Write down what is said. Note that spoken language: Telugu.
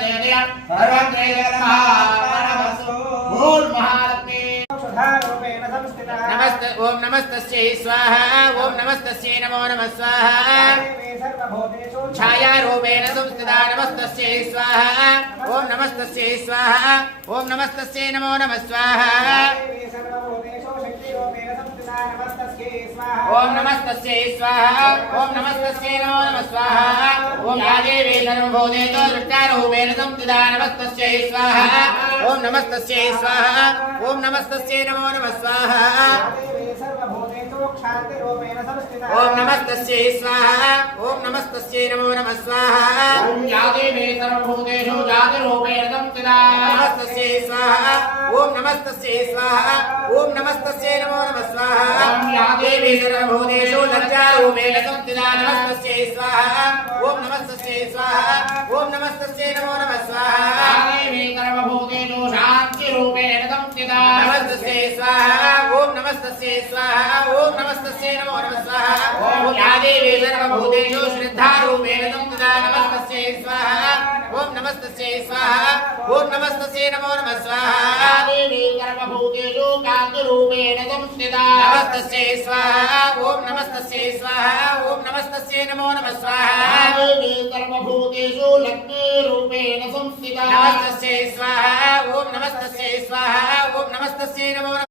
जय सर्वत्र महालक्ष्मी नमस्ते ओम नमस्तस्यै स्वाहा। ओम नमस्तस्यै नमो नमः स्वाहा। छायारूपेण संस्थिता। नमस्तस्यै स्वाहा। ओम नमस्तस्यै स्वाहा। ओम नमस्तस्यै नमो नमः स्वाहा। नमस्तस्यै ఓం నమస్తస్యై స్వాహ. ఓం నమస్తస్యై నమో నమ స్వాహ. ఓం యాదేవీ సర్వభూతేతో దృష్టారూపేణ సంతిదా నమస్తస్యై స్వాహ. ఓం నమస్తస్యై స్వాహ. ఓం నమస్తస్యై నమో నమ స్వాహ. ఓం నమస్తస్యై స్వాహ. ఓం నమస్తస్యై నమో నమ స్వాహ. ఓం యాదేవీ సర్వభూతేషు జాతిరూపేణ సంతిదా నమస్తస్యై స్వాహ. ఓం నమస్తస్యై స్వాహ. ఓం నమస్తస్యై నమో నమ స్వాహ. सर्वभूतेषु लज्जारूपेण संस्थिता नमस्तस्यै स्वाहा ओम नमस्तस्यै स्वाहा ओम नमस्तस्यै नमो नमः स्वाहा देवी सर्वभूतेषु शान्तिरूपेण संस्थिता नमस्तस्यै स्वाहा ओम नमस्तस्यै स्वाहा ओम नमस्तस्यै नमो नमः स्वाहा ओम या देवी सर्वभूतेषु श्रद्धारूपेण संस्थिता नमस्तस्यै स्वाहा ओम नमस्तस्यै स्वाहा ओम नमस्तस्यै नमो नमः स्वाहा देवी सर्वभूतेषु कान्तरूपेण संस्थिता नमस्तस्यै स्वाहा ओम नमस्तस्यै स्वाहा ओम नमस्तस्यै नमो नमः स्वाहा देवी सर्वभूतेषु लक्ष्मीरूपेण संस्थिता नमस्तस्यै स्वाहा ओम नमस्तस्यै स्वाहा ओम नमस्तस्यै नमो नमः